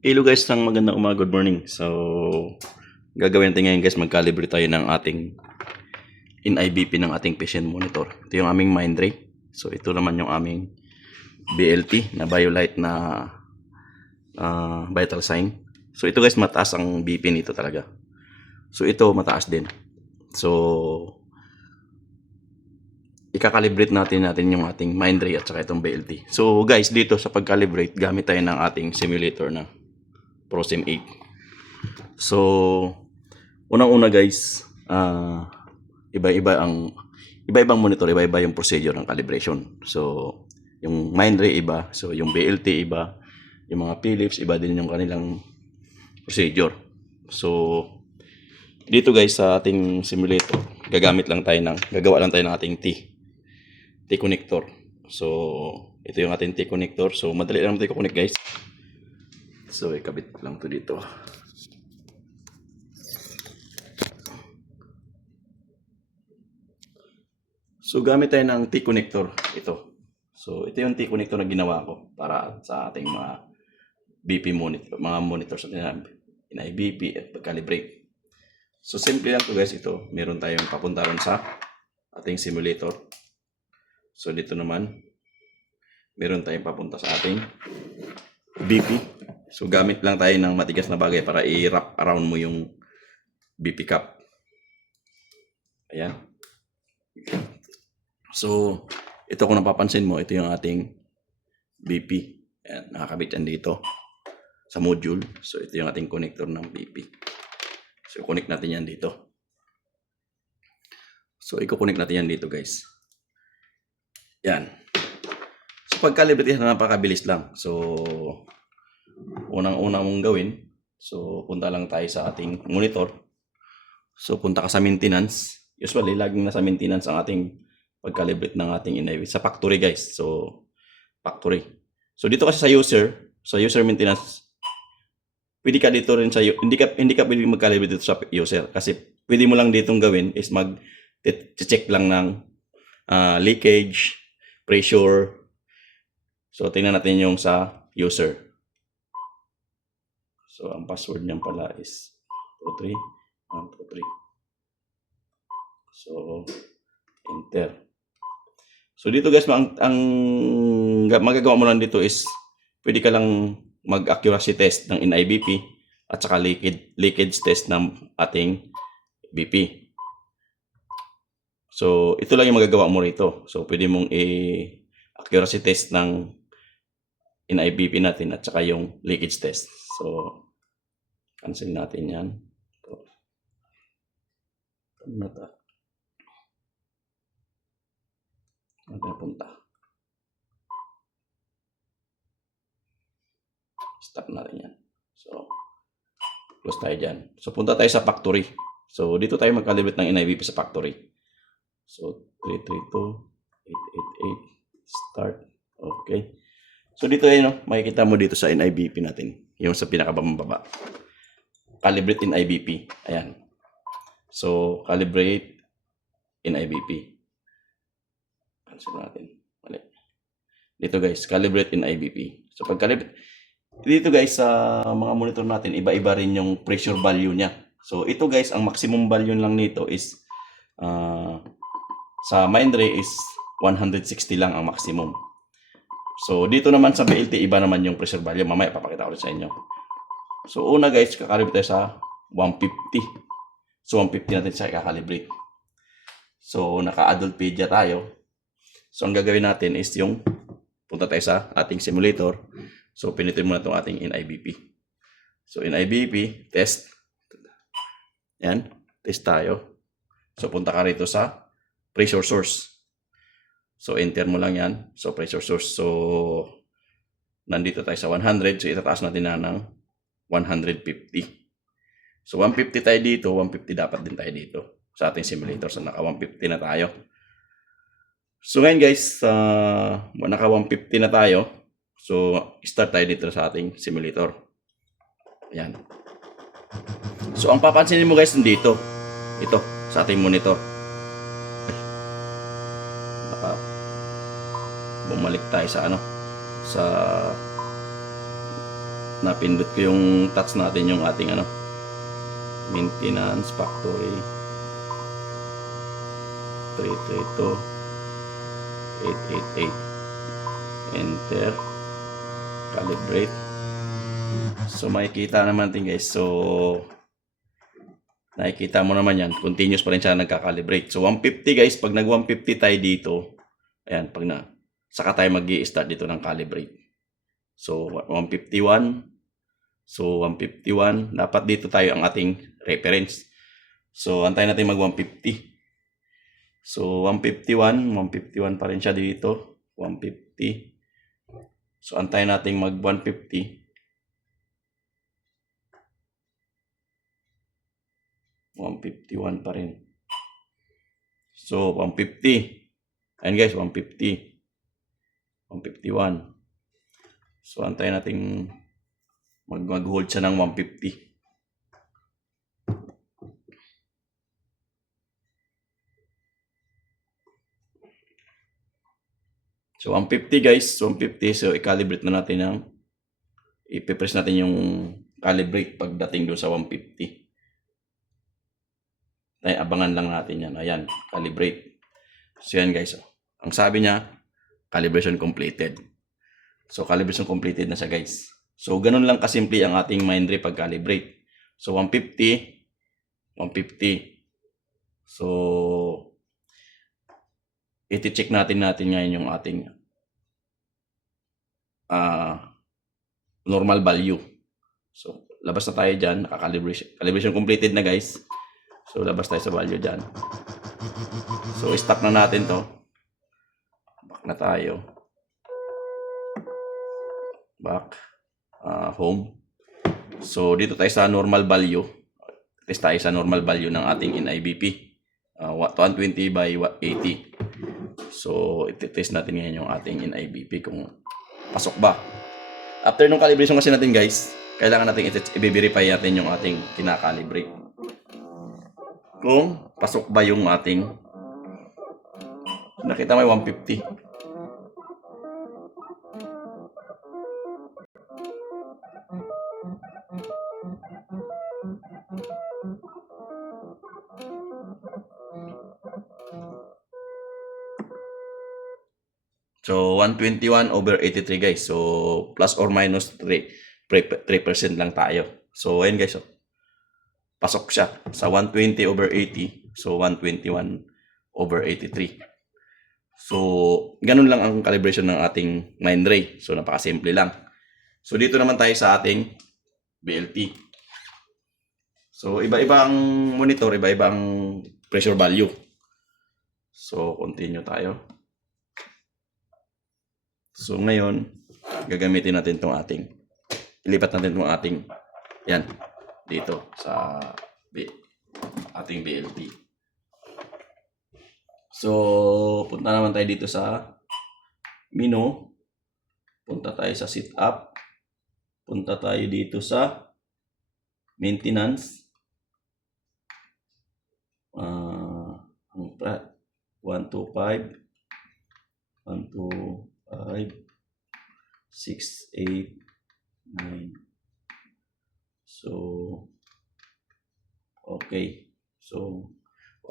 Hello guys, ng magandang umaga, good morning. So, gagawin natin ngayon guys, mag-calibrate tayo ng ating NIBP ng ating patient monitor. Ito yung aming mind ray. So, ito naman yung aming BLT na BioLite na vital sign. So, ito guys, mataas ang BP nito talaga. So, ito mataas din. So, ikakalibrate natin yung ating mind ray at saka itong BLT. So, guys, dito sa pag-calibrate, gamit tayo ng ating simulator na ProSim 8. So, unang-una guys, iba-ibang monitor, iba-iba yung procedure ng calibration. So, yung Mindray iba, so yung BLT iba, yung mga Philips iba din yung kanilang procedure. So, dito guys sa ating simulator, gagawa lang tayo ng ating T connector. So, ito yung ating T connector. So, madali lang ito i-connect guys. So, ikabit lang to dito. So, gamit tayo ng T-connector. Ito. So, ito yung T-connector na ginawa ko para sa ating mga BP monitor, mga monitors na NIBP at pag-calibrate. So, simple lang to guys. Ito, meron tayong papunta ron sa ating simulator. So, dito naman, meron tayong papunta sa ating BP. So, gamit lang tayo ng matigas na bagay para i-wrap around mo yung BP cap. Ayan. So, ito kung napapansin mo, ito yung ating BP. Ayan, nakakabit yan dito sa module. So, ito yung ating connector ng BP. So, connect natin yan dito. So, i-connect natin yan dito guys. Yan. So, pag-calibrate yan, napakabilis lang. So, unang-una mong gawin, so, punta lang tayo sa ating monitor. So, punta ka sa maintenance. Usually, laging nasa maintenance ang ating pag-calibrate ng ating NIBP. Sa factory guys. So, factory. So, dito kasi sa user maintenance, pwede ka dito rin sa, hindi ka pwede mag-calibrate dito sa user. Kasi, pwede mo lang ditong gawin is mag-check lang ng leakage, pressure. So, tingnan natin yung sa user. So, ang password niyan pala is 23123. So, enter. So, dito guys, ang magagawa mo lang dito is pwede ka lang mag-accuracy test ng NIBP at saka leakage test ng ating BP. So, ito lang yung magagawa mo rito. So, pwede mong accuracy test ng NIBP natin at saka yung leakage test. So, cancel natin yan. Ano na ito? Ano napunta? Stop natin yan. So, close tayo dyan. So, punta tayo sa factory. So, dito tayo mag-calibrate ng NIBP sa factory. So, 332.888. Start. Okay. So, dito ayun, makikita mo dito sa NIBP natin. Yung sa pinakabababa. Calibrate NIBP. Ayan. So, calibrate NIBP. Cancel natin. Mali. Dito guys, calibrate NIBP. So, pag-calibrate, dito guys, sa mga monitor natin, iba-iba rin yung pressure value niya. So, ito guys, ang maximum value lang nito is, sa Mindray is 160 lang ang maximum. So, dito naman sa BLT, iba naman yung pressure value. Mamaya, papakita ko rin sa inyo. So, una guys, kakalibrate tayo sa 150. So, 150 natin siya kakalibrate. So, naka-adult pedia tayo. So, ang gagawin natin is yung punta tayo sa ating simulator. So, pinitin muna itong ating NIBP. So, NIBP, test. Yan, test tayo. So, punta ka rito sa pressure source. So, enter mo lang yan. So, pressure source. So, nandito tayo sa 100. So, itataas natin na ng 150. So, 150 tayo dito. 150 dapat din tayo dito sa ating simulator. So, naka 150 na tayo. So, ngayon guys, naka 150 na tayo. So, start tayo dito sa ating simulator. Ayan. So, ang papansinin mo guys dito. Ito, sa ating monitor. Bumalik tayo sa sa napindot ko yung touch natin yung ating ano, maintenance factory 332 888, enter, calibrate. So makikita naman natin guys, so nakikita mo naman yan, continuous pa rin siya nagka-calibrate. So 150 guys, pag nag 150 tayo dito, ayan, pag na saka tayo mag-i-start dito ng calibrate. So 151, so 151, dapat dito tayo ang ating reference. So antayin natin mag 150. So 151 pa rin siya dito, 150. So antayin natin mag 150. 151 pa rin. So 150. Ayan guys, 150. 151. So antayin natin mag-hold siya ng 150. So 150 guys, 150. So i-calibrate na natin ng i-press natin yung calibrate pagdating doon sa 150. Ay, abangan lang natin yan. Ayan, calibrate. So yan guys. Ang sabi niya, calibration completed. So calibration completed na siya guys. So ganun lang kasimple ang ating Mindray pag-calibrate. So 150, 150. So iti-check natin ngayon yung ating normal value. So labas na tayo dyan. Calibration completed na guys. So labas tayo sa value dyan. So stop na natin to. Back na tayo. Back. Home. So dito tayo sa normal value. Test tayo sa normal value ng ating NIBP. 120 by 80. So iti-test natin ngayon yung ating NIBP kung pasok ba. After nung calibration kasi natin guys, kailangan natin i-verify natin yung ating kinakalibrate. Kung pasok ba yung ating, nakita mo 150. So 121 over 83 guys. So plus or minus 3% lang tayo. So ayun guys. Pasok siya sa 120 over 80. So 121 over 83. So ganun lang ang calibration ng ating Mindray. So napakasimple lang. So dito naman tayo sa ating BLT. So iba-ibang monitor, iba-ibang pressure value. So continue tayo. So ngayon, gagamitin natin itong ating, ilipat natin itong ating, yan, dito sa ating BLT. So punta naman tayo dito sa menu. Punta tayo sa setup. Punta tayo dito sa maintenance. 125 125 6 8 9. So okay. So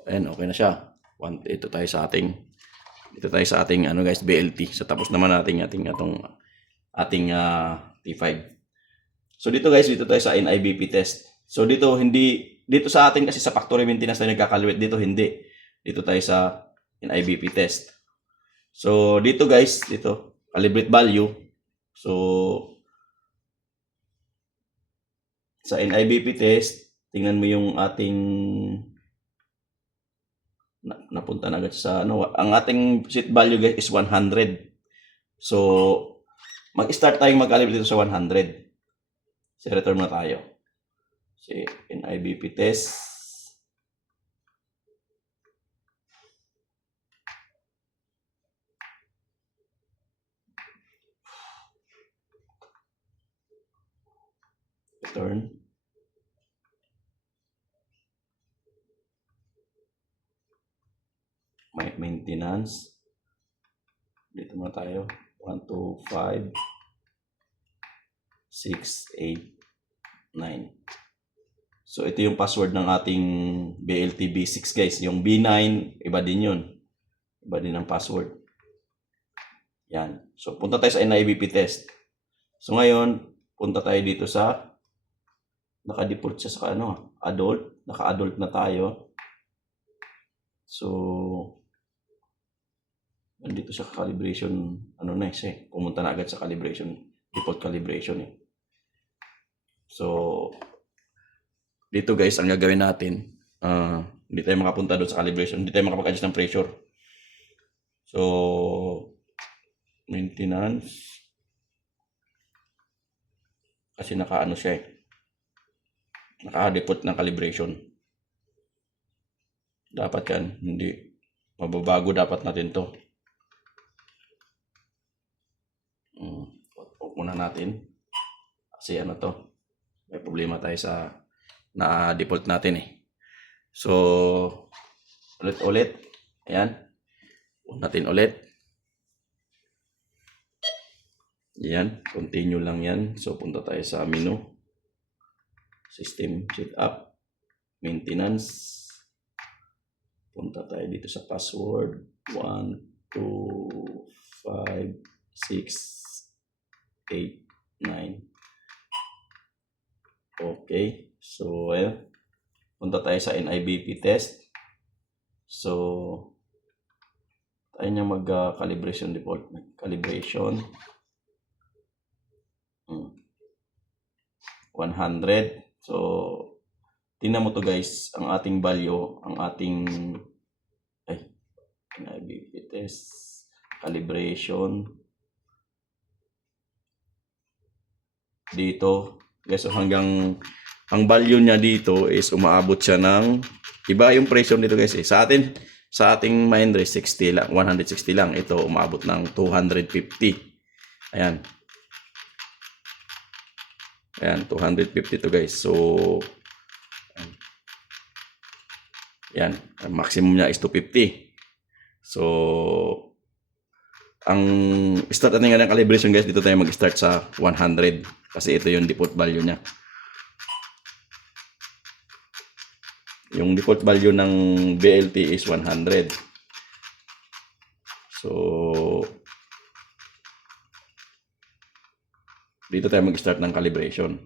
ayan, okay na siya. Ito tayo sa ating ano guys, BLT. So tapos naman natin ating T5. So dito guys, dito tayo sa NIBP test. So dito sa atin kasi sa factory maintenance tayo nagkakalibrate, dito hindi. Dito tayo sa NIBP test. So dito guys, dito calibrate value. So sa NIBP test, tingnan mo yung ating napunta na agad sa ano, ang ating set value guys is 100. So mag-start tayong mag-calibrate dito sa 100. So return na tayo. Si NIBP test. Return. Maintenance. Dito muna tayo. 125 6, 8, 9. So, ito yung password ng ating BLT B6 guys. Yung B9, iba din yun. Iba din ang password. Yan. So, punta tayo sa NIBP test. So, ngayon, punta tayo dito sa naka-default siya sa adult. Naka-adult na tayo. So, nandito sa calibration, pumunta na agad sa calibration, default calibration eh. So, dito guys, ang gagawin natin, hindi tayo makapunta doon sa calibration, hindi tayo makapag-adjust ng pressure. So, maintenance, kasi naka-ano siya eh, naka-default ng calibration. Dapat yan, hindi mababago dapat natin to. Huwag muna natin, kasi ano to, may problema tayo sa na-default natin eh. So, ulit-ulit. Ayan. Huwag natin ulit. Ayan. Continue lang yan. So, punta tayo sa menu. System setup. Maintenance. Punta tayo dito sa password. 1, 2, 5, 6, 8, 9. Okay. So, ayan. Punta tayo sa NIBP test. So, tayo niya mag-calibration default. Calibration. 100. So, tingnan mo to guys. Ang ating value, ang ating NIBP test. Calibration. Dito. Guys, so hanggang ang value niya dito is umaabot siya ng iba yung pressure dito guys eh. Sa ating Mindray 60 lang, 160 lang. Ito umaabot ng 250. Ayan. Ayan, 250 to guys. So ayan, ang maximum niya is 250. So ang start natin nga ng calibration guys, dito tayo mag-start sa 100 kasi ito yung default value niya. Yung default value ng BLT is 100. So, dito tayo mag-start ng calibration.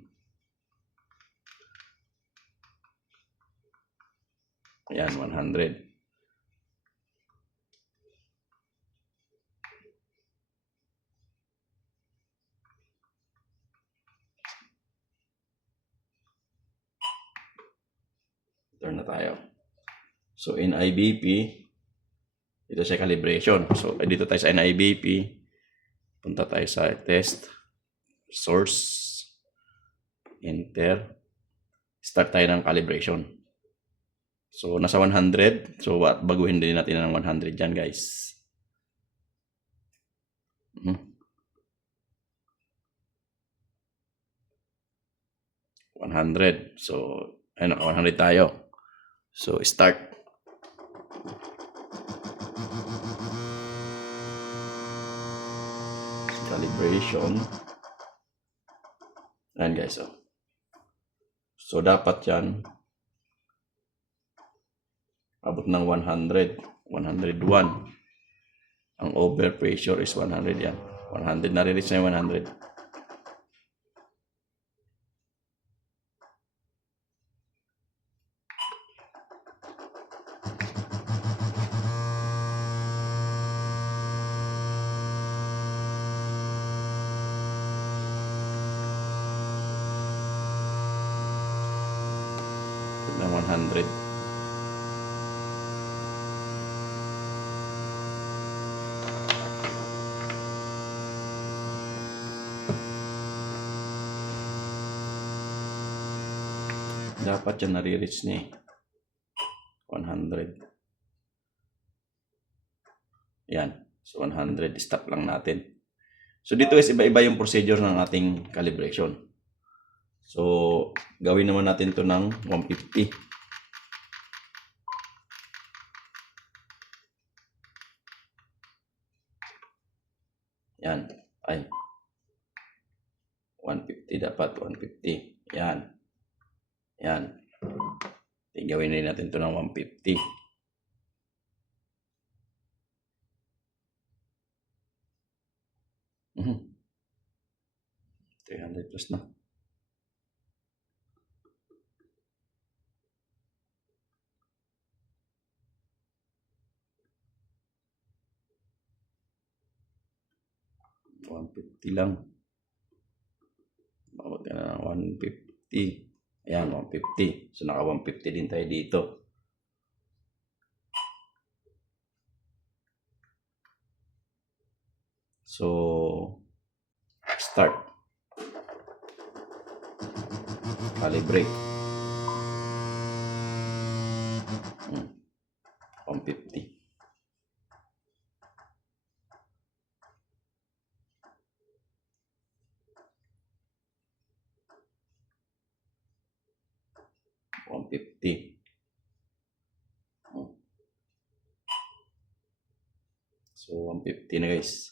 Ayan, 100. Turn na tayo. So, NIBP, dito sa calibration. So, dito tayo sa NIBP. Punta tayo sa test. Source. Enter. Start tayo ng calibration. So, nasa 100. So, baguhin din natin ng 100 dyan, guys. 100. So, ayun, 100 tayo. So, start. Calibration. Ayan guys. So, dapat yan abot ng 100. 101. Ang over pressure is 100 yan. 100. Nare-reach na yung 100. Ng 100. Dapat yan nare-reach niya 100. Yan. So 100. Stop lang natin. So dito is iba-iba yung procedure ng ating calibration. So gawin naman natin to ng 150. Yan. Ay. 150 dapat, 150. Yan. Yan. Gawin rin natin ito ng 150. Mhm. 300 plus na. $150 lang. Bawat ka na ng 150. Ayan, 150. So, naka 150 din tayo dito. So, start. Calibrate. 150. So, 150 na guys.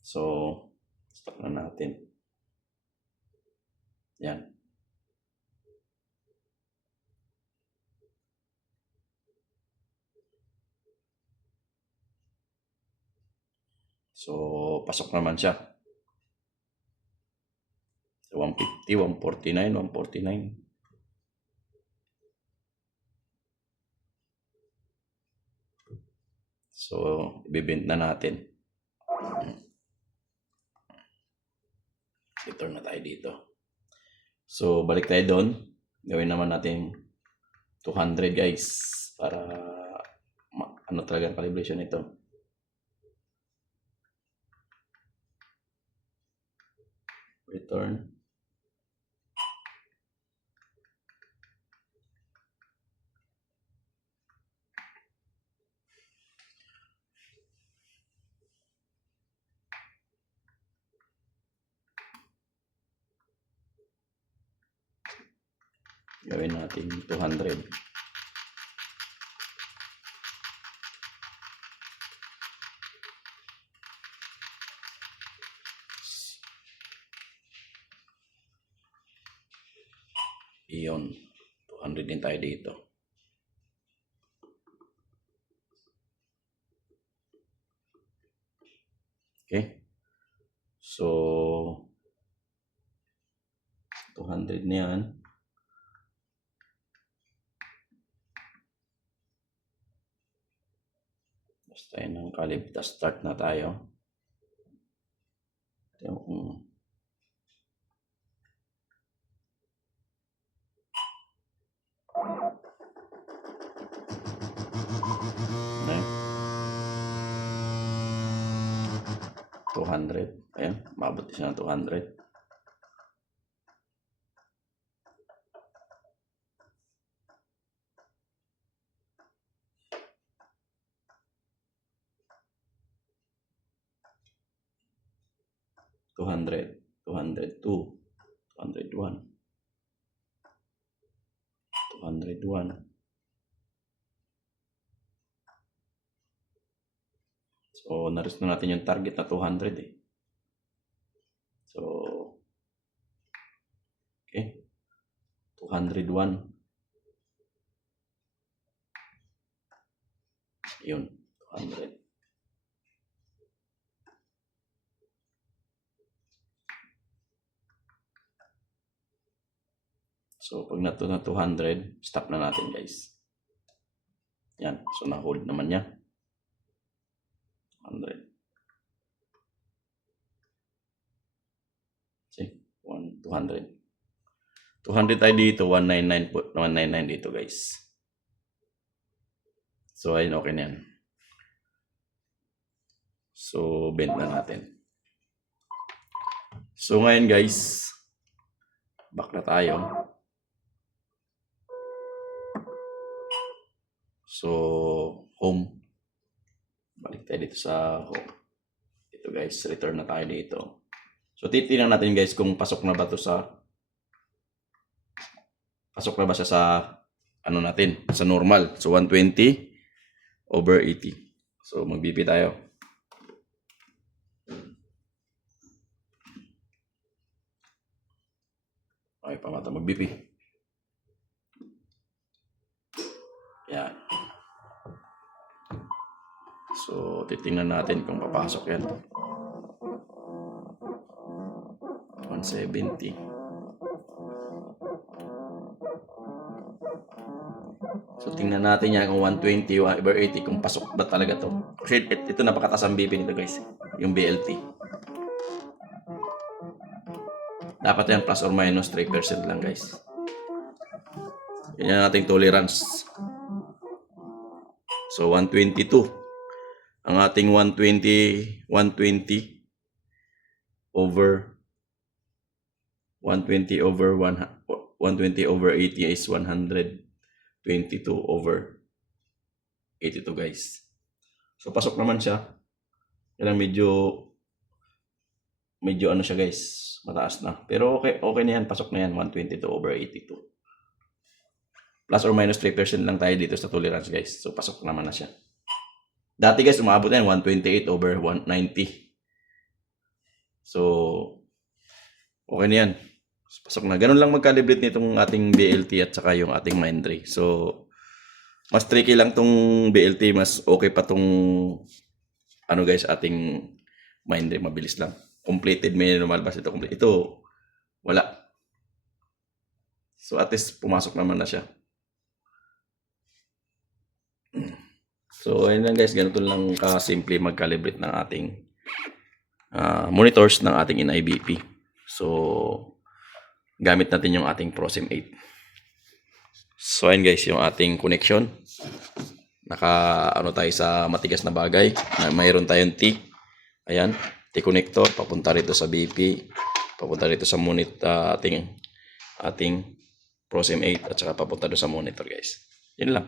So, stop na natin. Yan. So, pasok naman siya. 150, 149, 149. So, ibibend na natin. Return na tayo dito. So, balik tayo doon. Gawin naman natin 200 guys. Para ano talaga ang calibration nito. Return. Gawin natin 200. Iyon. 200 din tayo dito. Okay. So, 200 na yan. Basta tayo ng calibration. Start na tayo. Yung 200. Ayan, mabot siya ng 200. $200, 202, 201, 201. So, na-reach na natin yung target na 200 eh. So, okay. 201. Yun, 200. So, pag nato na 200, stop na natin guys. Yan, so na-hold naman niya. 100. See, 200. 200 tayo dito, 199 dito guys. So, ayun, okay na yan. So, bend na natin. So, ngayon guys, back na tayo. So, home. Balik tayo dito sa home. Ito guys, return na tayo dito. So, titingnan natin guys kung pasok na ba to sa pasok na ba siya sa ano natin, sa normal. So, 120. over 80. So mag-BP tayo. Okay, pamata mag-BP. Yan. So titingnan natin kung papasok yan. 170. So tingnan natin yan kung 120 over 80 kung pasok ba talaga to. Kasi ito napakataas ang BP nito guys, yung BLT. Dapat yan plus or minus 3% lang guys. Yan ang ating tolerance. So 122. Ang ating 120 over 120 over 80 is 122 over 82 guys. So pasok naman siya. Yan medyo ano siya guys, mataas na. Pero okay na yan, pasok na yan, 122 over 82. Plus or minus 3% lang tayo dito sa tolerance guys. So pasok naman na siya. Dati guys, umabot na yan 128 over 190. So okay na yan. Pasok na. Ganun lang mag-calibrate nitong ating BLT at saka yung ating Mindray. So mas tricky lang tong BLT, mas okay pa tong ano guys, ating Mindray, mabilis lang. Completed, may lumalabas ito. Ito, wala. So at least pumasok naman na siya. So ayun lang guys, ganito lang ka-simple mag-calibrate ng ating monitors ng ating NIBP. So gamit natin yung ating ProSim 8. So ayun guys, yung ating connection. Tayo sa matigas na bagay. Mayroon tayong T. Ayan, T-connector papunta rito sa BP, papunta rito sa monitor, ating ProSim 8 at saka papunta doon sa monitor guys. Yun lang.